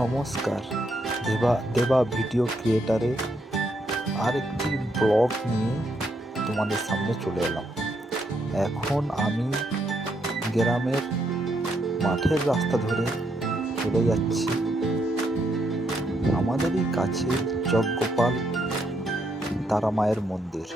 নমস্কার। দেবা দেবা ভিডিও ক্রিয়েটারে আরেকটি ব্লগ নিয়ে তোমাদের সামনে চলে এলাম। এখন আমি গ্রামের মাঠের রাস্তা ধরে চলে যাচ্ছি আমাদেরই কাছে জগগোপাল তারা মায়ের মন্দির।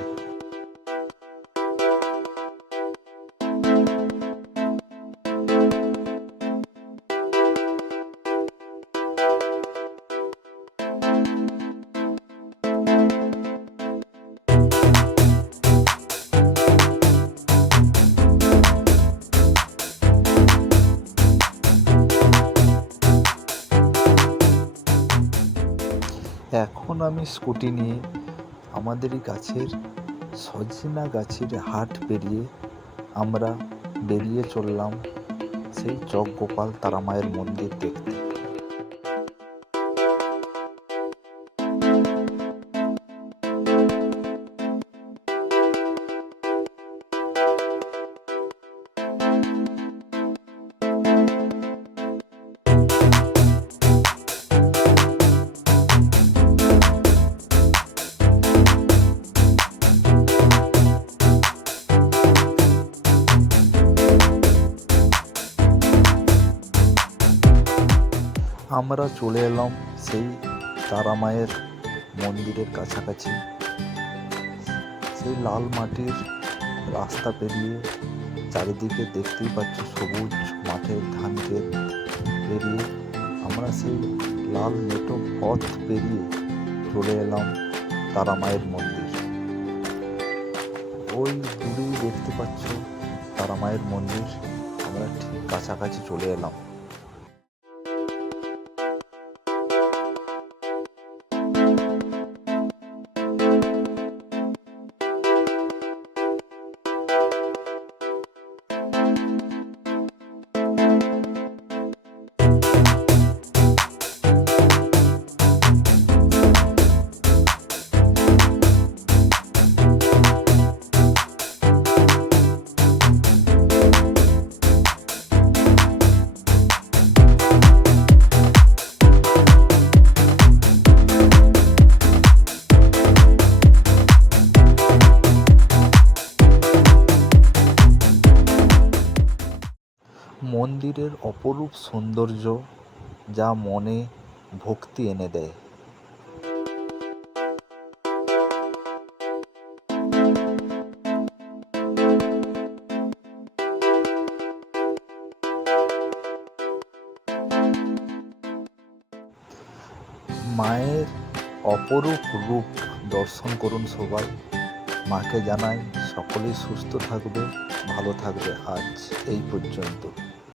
এখন আমি স্কুটি নিয়ে আমাদেরই গাছের সজনা গাছের হাট পেরিয়ে আমরা বেরিয়ে চললাম সেই জগগোপাল তারা মায়ের মন্দির দেখতে। আমরা চলে এলাম সেই তারা মায়ের মন্দিরের কাছাকাছি। সেই লাল মাটির রাস্তা পেরিয়ে চারিদিকে দেখতেই পাচ্ছ সবুজ মাঠের ধান ক্ষেত পেরিয়ে আমরা সেই লাল মেটো পথ পেরিয়ে চলে এলাম তারা মায়ের মন্দির। ওই দূরেই দেখতে পাচ্ছ তারা মায়ের মন্দির। আমরা ঠিক কাছাকাছি চলে এলাম। মন্দিরের অপরূপ সৌন্দর্য যা মনে ভক্তি এনে দেয়। মায়ের অপরূপ রূপ দর্শন করুন সবাই। মাকে জানাই সকলেই সুস্থ থাকবে, ভালো থাকবে। আজ এই পর্যন্ত।